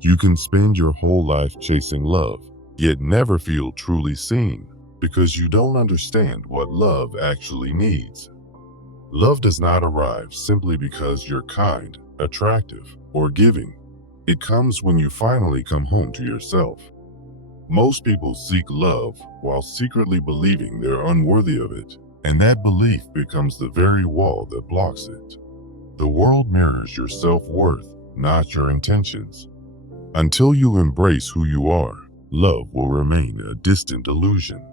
You can spend your whole life chasing love, yet never feel truly seen because you don't understand what love actually needs. Love does not arrive simply because you're kind, attractive, or giving. It comes when you finally come home to yourself. Most people seek love while secretly believing they're unworthy of it, and that belief becomes the very wall that blocks it. The world mirrors your self-worth, not your intentions. Until you embrace who you are, love will remain a distant illusion.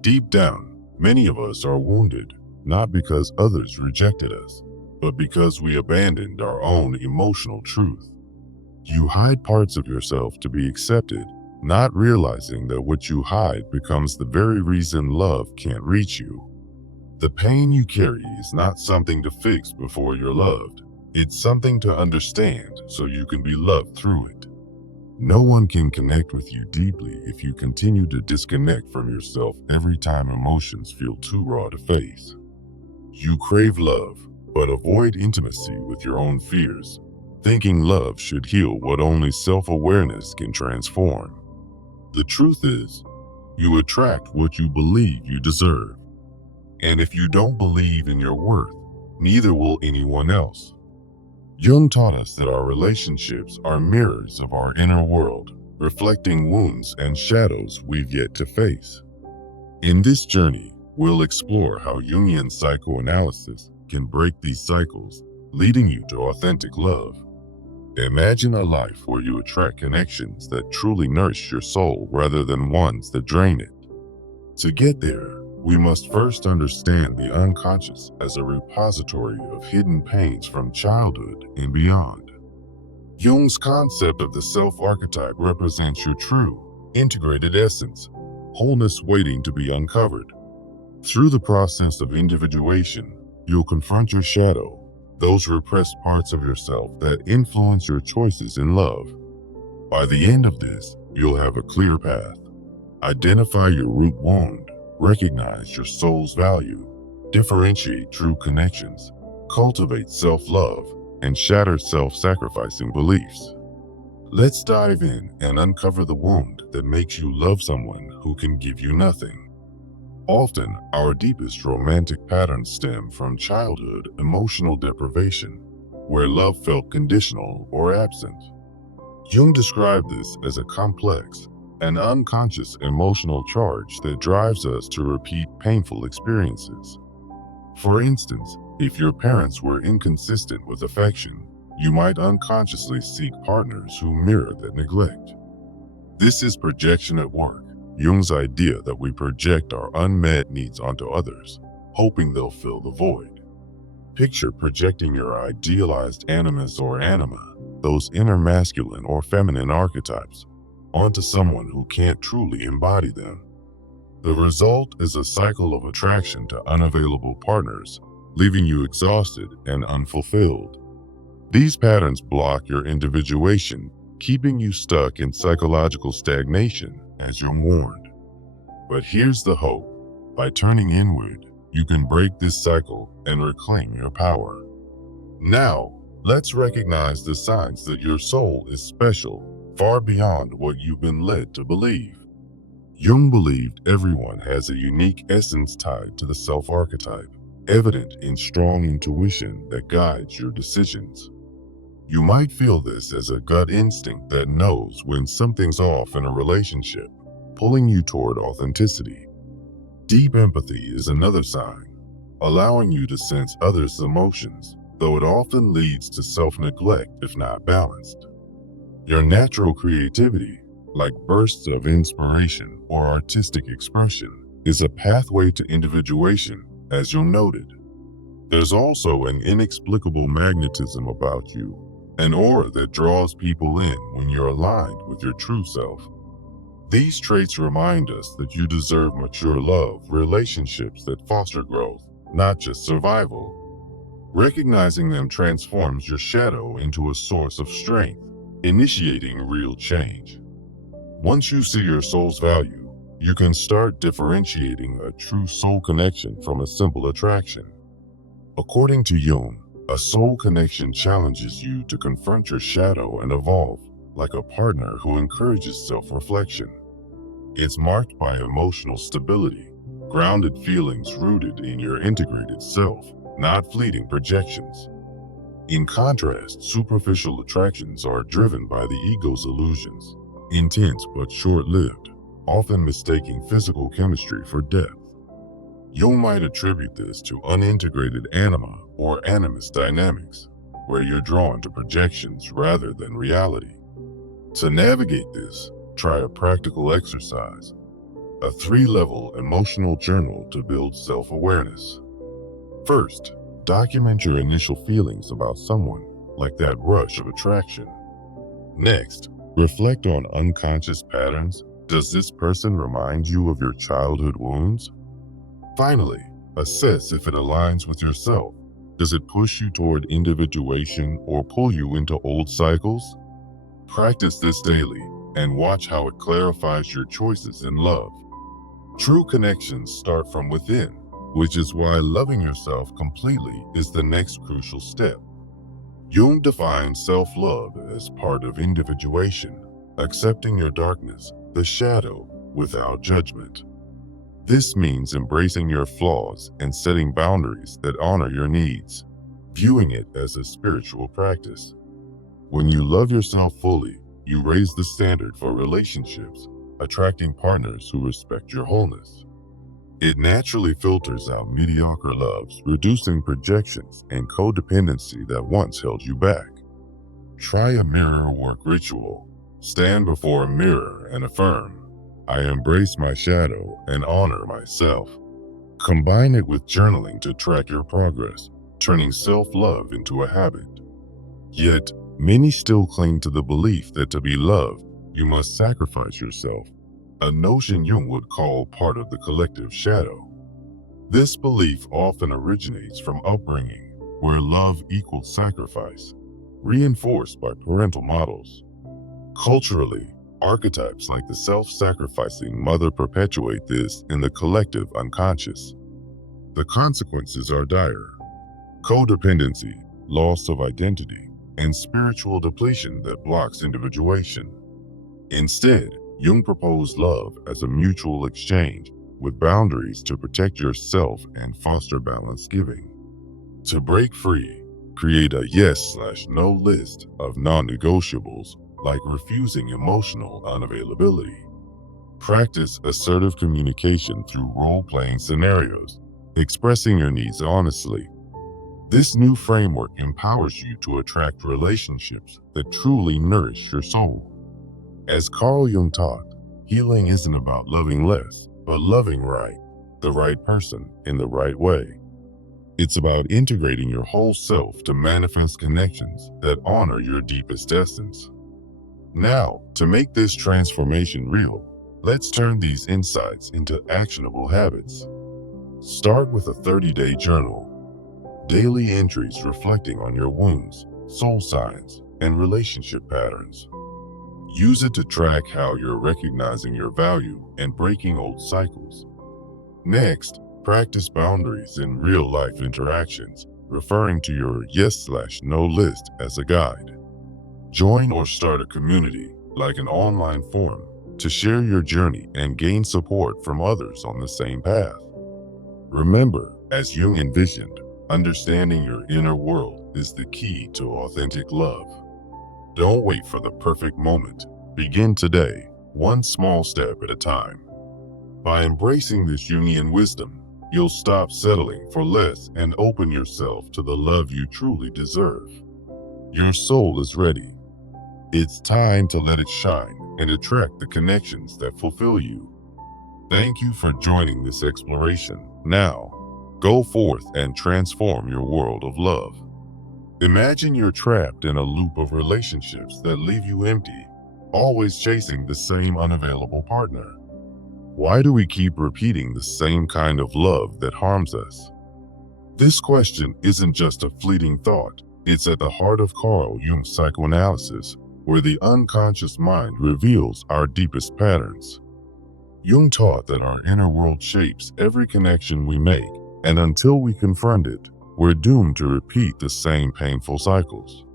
Deep down, many of us are wounded, not because others rejected us, but because we abandoned our own emotional truth. You hide parts of yourself to be accepted, not realizing that what you hide becomes the very reason love can't reach you. The pain you carry is not something to fix before you're loved. It's something to understand so you can be loved through it. No one can connect with you deeply if you continue to disconnect from yourself every time emotions feel too raw to face. You crave love, but avoid intimacy with your own fears, thinking love should heal what only self-awareness can transform. The truth is, you attract what you believe you deserve. And if you don't believe in your worth, neither will anyone else. Jung taught us that our relationships are mirrors of our inner world, reflecting wounds and shadows we've yet to face. In this journey, we'll explore how Jungian psychoanalysis can break these cycles, leading you to authentic love. Imagine a life where you attract connections that truly nourish your soul rather than ones that drain it. To get there, we must first understand the unconscious as a repository of hidden pains from childhood and beyond. Jung's concept of the self-archetype represents your true, integrated essence, wholeness waiting to be uncovered. Through the process of individuation, you'll confront your shadow, those repressed parts of yourself that influence your choices in love. By the end of this, you'll have a clear path. Identify your root wound, recognize your soul's value, differentiate true connections, cultivate self-love, and shatter self-sacrificing beliefs. Let's dive in and uncover the wound that makes you love someone who can give you nothing. Often, our deepest romantic patterns stem from childhood emotional deprivation, where love felt conditional or absent. Jung described this as a complex, an unconscious emotional charge that drives us to repeat painful experiences. For instance, if your parents were inconsistent with affection, you might unconsciously seek partners who mirror that neglect. This is projection at work, Jung's idea that we project our unmet needs onto others, hoping they'll fill the void. Picture projecting your idealized animus or anima, those inner masculine or feminine archetypes, onto someone who can't truly embody them. The result is a cycle of attraction to unavailable partners, leaving you exhausted and unfulfilled. These patterns block your individuation, keeping you stuck in psychological stagnation as you're mourned. But here's the hope. By turning inward, you can break this cycle and reclaim your power. Now, let's recognize the signs that your soul is special, far beyond what you've been led to believe. Jung believed everyone has a unique essence tied to the self-archetype, evident in strong intuition that guides your decisions. You might feel this as a gut instinct that knows when something's off in a relationship, pulling you toward authenticity. Deep empathy is another sign, allowing you to sense others' emotions, though it often leads to self-neglect if not balanced. Your natural creativity, like bursts of inspiration or artistic expression, is a pathway to individuation, as Jung noted. There's also an inexplicable magnetism about you, an aura that draws people in when you're aligned with your true self. These traits remind us that you deserve mature love, relationships that foster growth, not just survival. Recognizing them transforms your shadow into a source of strength, initiating real change. Once you see your soul's value, you can start differentiating a true soul connection from a simple attraction. According to Jung, a soul connection challenges you to confront your shadow and evolve, like a partner who encourages self-reflection. It's marked by emotional stability, grounded feelings rooted in your integrated self, not fleeting projections. In contrast, superficial attractions are driven by the ego's illusions, intense but short-lived, often mistaking physical chemistry for depth. You might attribute this to unintegrated anima or animus dynamics, where you're drawn to projections rather than reality. To navigate this, try a practical exercise, a 3-level emotional journal to build self-awareness. First, document your initial feelings about someone, like that rush of attraction. Next, reflect on unconscious patterns. Does this person remind you of your childhood wounds? Finally, assess if it aligns with yourself. Does it push you toward individuation or pull you into old cycles? Practice this daily and watch how it clarifies your choices in love. True connections start from within, which is why loving yourself completely is the next crucial step. Jung defines self-love as part of individuation, accepting your darkness, the shadow, without judgment. This means embracing your flaws and setting boundaries that honor your needs, viewing it as a spiritual practice. When you love yourself fully, you raise the standard for relationships, attracting partners who respect your wholeness. It naturally filters out mediocre loves, reducing projections and codependency that once held you back. Try a mirror work ritual. Stand before a mirror and affirm, I embrace my shadow and honor myself. Combine it with journaling to track your progress, turning self-love into a habit. Yet, many still cling to the belief that to be loved, you must sacrifice yourself, a notion Jung would call part of the collective shadow. This belief often originates from upbringing, where love equaled sacrifice, reinforced by parental models. Culturally, archetypes like the self-sacrificing mother perpetuate this in the collective unconscious. The consequences are dire: codependency, loss of identity, and spiritual depletion that blocks individuation. Instead, Jung proposed love as a mutual exchange with boundaries to protect yourself and foster balanced giving. To break free, create a yes/no list of non-negotiables, like refusing emotional unavailability. Practice assertive communication through role-playing scenarios, expressing your needs honestly. This new framework empowers you to attract relationships that truly nourish your soul. As Carl Jung taught, healing isn't about loving less, but loving right, the right person in the right way. It's about integrating your whole self to manifest connections that honor your deepest essence. Now, to make this transformation real, let's turn these insights into actionable habits. Start with a 30-day journal. Daily entries reflecting on your wounds, soul signs, and relationship patterns. Use it to track how you're recognizing your value and breaking old cycles. Next, practice boundaries in real-life interactions, referring to your yes/no list as a guide. Join or start a community, like an online forum, to share your journey and gain support from others on the same path. Remember, as Jung envisioned, understanding your inner world is the key to authentic love. Don't wait for the perfect moment. Begin today, one small step at a time. By embracing this Jungian wisdom, you'll stop settling for less and open yourself to the love you truly deserve. Your soul is ready. It's time to let it shine and attract the connections that fulfill you. Thank you for joining this exploration. Now, go forth and transform your world of love. Imagine you're trapped in a loop of relationships that leave you empty, always chasing the same unavailable partner. Why do we keep repeating the same kind of love that harms us? This question isn't just a fleeting thought. It's at the heart of Carl Jung's psychoanalysis, where the unconscious mind reveals our deepest patterns. Jung taught that our inner world shapes every connection we make, and until we confront it, we're doomed to repeat the same painful cycles.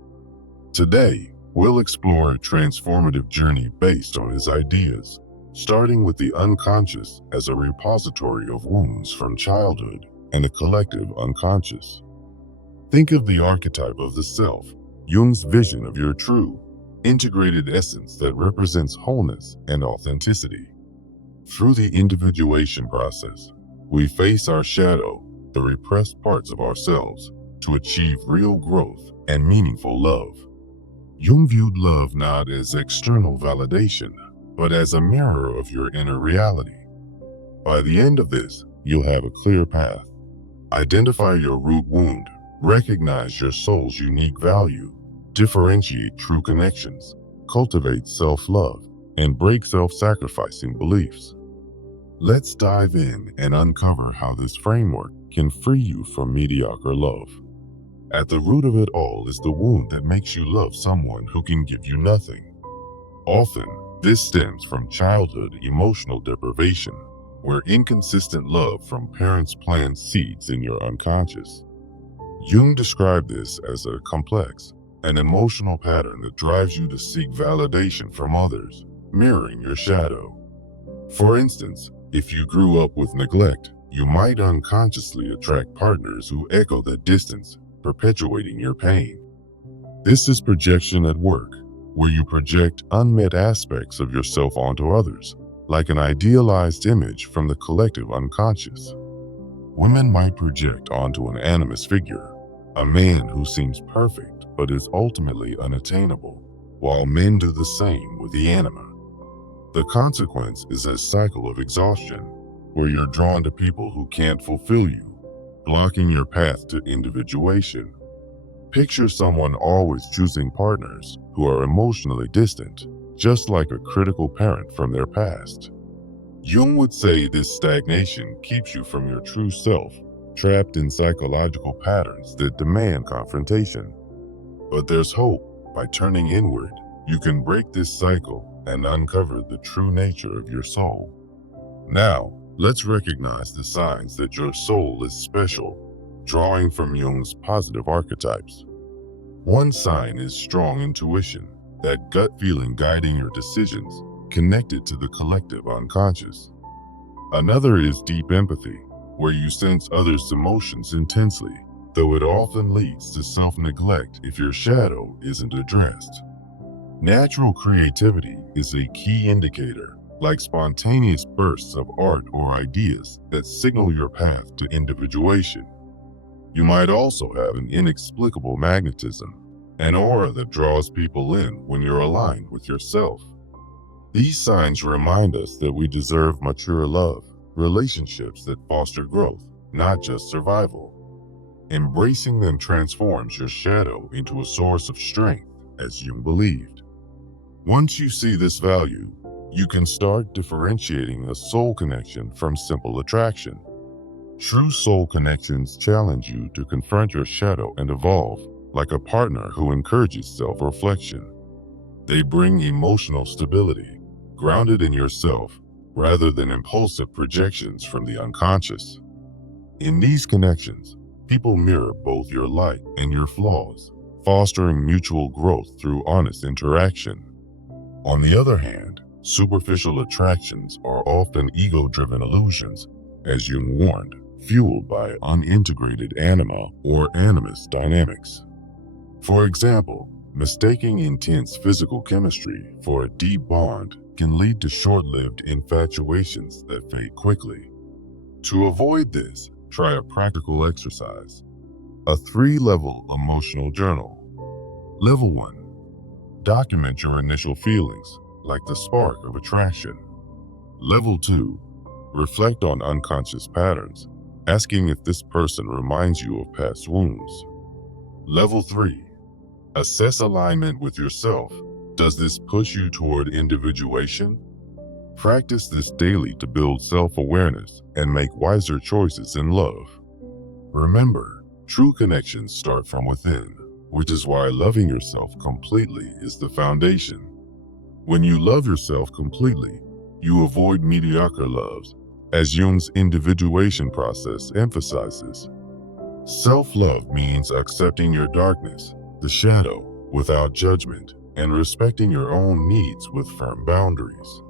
Today, We'll explore a transformative journey based on his ideas, starting with the unconscious as a repository of wounds from childhood and a collective unconscious. Think of the archetype of the self, Jung's vision of your true, integrated essence that represents wholeness and authenticity. Through the individuation process, we face our shadow, the repressed parts of ourselves, to achieve real growth and meaningful love. Jung viewed love not as external validation, but as a mirror of your inner reality. By the end of this, you'll have a clear path. Identify your root wound, recognize your soul's unique value, differentiate true connections, cultivate self-love, and break self-sacrificing beliefs. Let's dive in and uncover how this framework can free you from mediocre love. At the root of it all is the wound that makes you love someone who can give you nothing. Often, this stems from childhood emotional deprivation, where inconsistent love from parents plants seeds in your unconscious. Jung described this as a complex, an emotional pattern that drives you to seek validation from others, mirroring your shadow. For instance, if you grew up with neglect, you might unconsciously attract partners who echo that distance, perpetuating your pain. This is projection at work, where you project unmet aspects of yourself onto others, like an idealized image from the collective unconscious. Women might project onto an animus figure, a man who seems perfect but is ultimately unattainable, while men do the same with the anima. The consequence is a cycle of exhaustion, where you're drawn to people who can't fulfill you, blocking your path to individuation. Picture someone always choosing partners who are emotionally distant, just like a critical parent from their past. Jung would say this stagnation keeps you from your true self, trapped in psychological patterns that demand confrontation. But there's hope. By turning inward, you can break this cycle and uncover the true nature of your soul. Now, let's recognize the signs that your soul is special, drawing from Jung's positive archetypes. One sign is strong intuition, that gut feeling guiding your decisions, connected to the collective unconscious. Another is deep empathy, where you sense others' emotions intensely, though it often leads to self-neglect if your shadow isn't addressed. Natural creativity is a key indicator, like spontaneous bursts of art or ideas that signal your path to individuation. You might also have an inexplicable magnetism, an aura that draws people in when you're aligned with yourself. These signs remind us that we deserve mature love, relationships that foster growth, not just survival. Embracing them transforms your shadow into a source of strength, as Jung believed. Once you see this value, you can start differentiating a soul connection from simple attraction. True soul connections challenge you to confront your shadow and evolve, like a partner who encourages self-reflection. They bring emotional stability, grounded in yourself, rather than impulsive projections from the unconscious. In these connections, people mirror both your light and your flaws, fostering mutual growth through honest interaction. On the other hand, superficial attractions are often ego-driven illusions, as Jung warned, fueled by unintegrated anima or animus dynamics. For example, mistaking intense physical chemistry for a deep bond can lead to short-lived infatuations that fade quickly. To avoid this, try a practical exercise: a 3-level emotional journal. Level 1. Document your initial feelings, like the spark of attraction. Level 2. Reflect on unconscious patterns, asking if this person reminds you of past wounds. Level 3. Assess alignment with yourself. Does this push you toward individuation? Practice this daily to build self-awareness and make wiser choices in love. Remember, true connections start from within, which is why loving yourself completely is the foundation. When you love yourself completely, you avoid mediocre loves, as Jung's individuation process emphasizes. Self-love means accepting your darkness, the shadow, without judgment, and respecting your own needs with firm boundaries.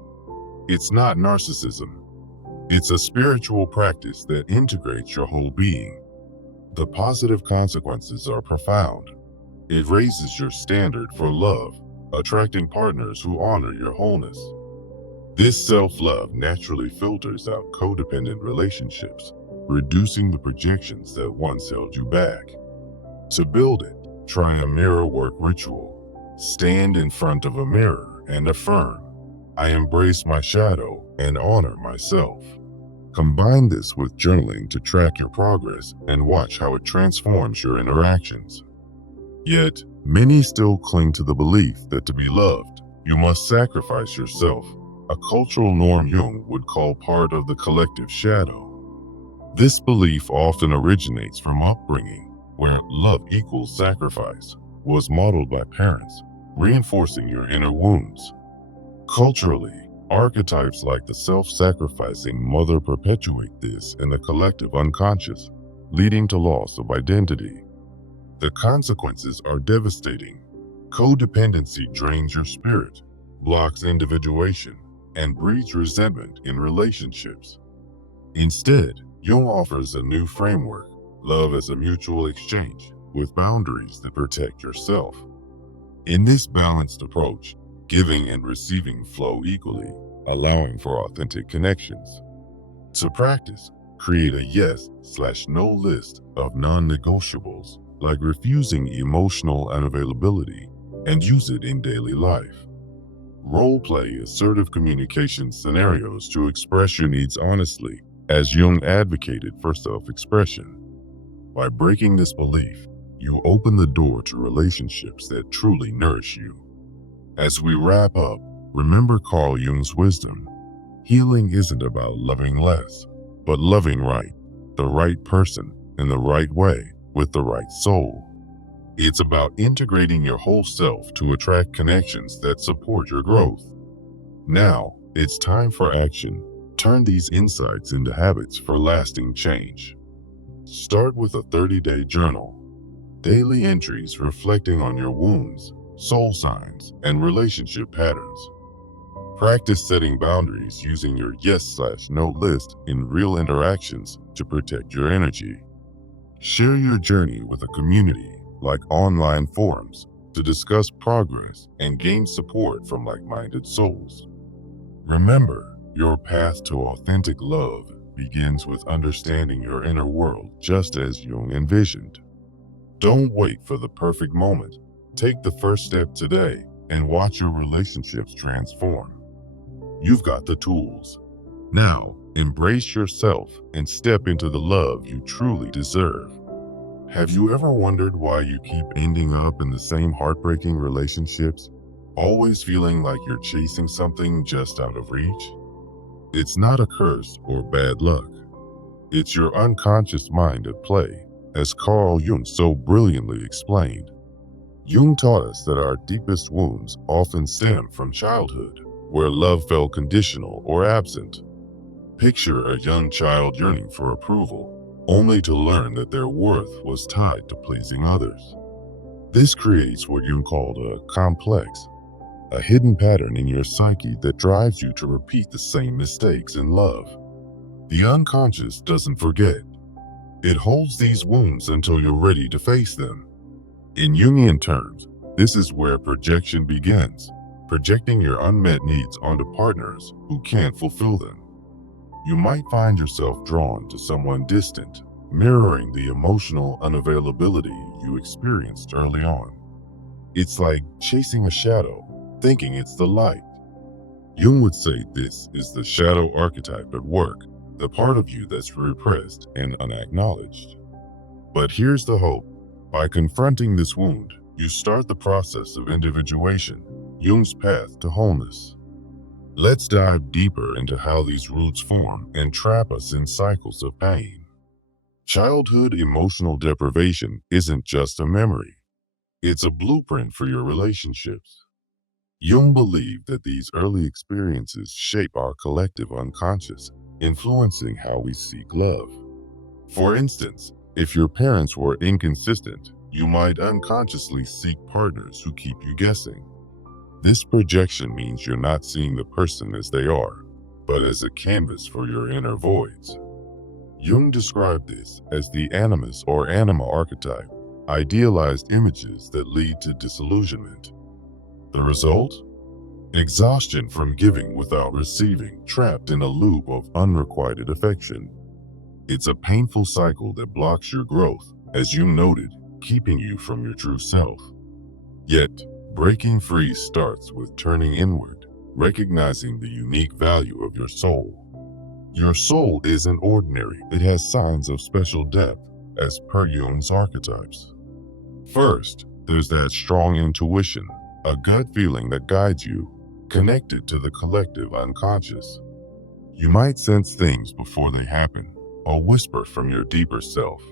It's not narcissism. It's a spiritual practice that integrates your whole being. The positive consequences are profound. It raises your standard for love, attracting partners who honor your wholeness. This self-love naturally filters out codependent relationships, reducing the projections that once held you back. To build it, try a mirror work ritual. Stand in front of a mirror and affirm, I embrace my shadow and honor myself. Combine this with journaling to track your progress and watch how it transforms your interactions. Yet, many still cling to the belief that to be loved, you must sacrifice yourself, a cultural norm Jung would call part of the collective shadow. This belief often originates from upbringing, where love equals sacrifice, was modeled by parents, reinforcing your inner wounds. Culturally, archetypes like the self-sacrificing mother perpetuate this in the collective unconscious, leading to loss of identity. The consequences are devastating. Codependency drains your spirit, blocks individuation, and breeds resentment in relationships. Instead, Jung offers a new framework, love as a mutual exchange, with boundaries that protect yourself. In this balanced approach, giving and receiving flow equally, allowing for authentic connections. To practice, create a yes/no list of non-negotiables, like refusing emotional unavailability, and use it in daily life. Role-play assertive communication scenarios to express your needs honestly, as Jung advocated for self-expression. By breaking this belief, you open the door to relationships that truly nourish you. As we wrap up, remember Carl Jung's wisdom. Healing isn't about loving less, but loving right, the right person, in the right way, with the right soul. It's about integrating your whole self to attract connections that support your growth. Now, it's time for action. Turn these insights into habits for lasting change. Start with a 30-day journal. Daily entries reflecting on your wounds, soul signs, and relationship patterns. Practice setting boundaries using your yes/no list in real interactions to protect your energy. Share your journey with a community, like online forums, to discuss progress and gain support from like-minded souls. Remember, your path to authentic love begins with understanding your inner world, just as Jung envisioned. Don't wait for the perfect moment. Take the first step today and watch your relationships transform. You've got the tools. Now, embrace yourself and step into the love you truly deserve. Have you ever wondered why you keep ending up in the same heartbreaking relationships, always feeling like you're chasing something just out of reach? It's not a curse or bad luck. It's your unconscious mind at play, as Carl Jung so brilliantly explained. Jung taught us that our deepest wounds often stem from childhood, where love felt conditional or absent. Picture a young child yearning for approval, only to learn that their worth was tied to pleasing others. This creates what Jung called a complex, a hidden pattern in your psyche that drives you to repeat the same mistakes in love. The unconscious doesn't forget. It holds these wounds until you're ready to face them. In Jungian terms, this is where projection begins, projecting your unmet needs onto partners who can't fulfill them. You might find yourself drawn to someone distant, mirroring the emotional unavailability you experienced early on. It's like chasing a shadow, thinking it's the light. Jung would say this is the shadow archetype at work, the part of you that's repressed and unacknowledged. But here's the hope. By confronting this wound, you start the process of individuation, Jung's path to wholeness. Let's dive deeper into how these roots form and trap us in cycles of pain. Childhood emotional deprivation isn't just a memory. It's a blueprint for your relationships. Jung believed that these early experiences shape our collective unconscious, influencing how we seek love. For instance, if your parents were inconsistent, you might unconsciously seek partners who keep you guessing. This projection means you're not seeing the person as they are, but as a canvas for your inner voids. Jung described this as the animus or anima archetype, idealized images that lead to disillusionment. The result? Exhaustion from giving without receiving, trapped in a loop of unrequited affection. It's a painful cycle that blocks your growth, as you noted, keeping you from your true self. Yet, breaking free starts with turning inward, recognizing the unique value of your soul. Your soul isn't ordinary, it has signs of special depth, as per Jung's archetypes. First, there's that strong intuition, a gut feeling that guides you, connected to the collective unconscious. You might sense things before they happen, a whisper from your deeper self,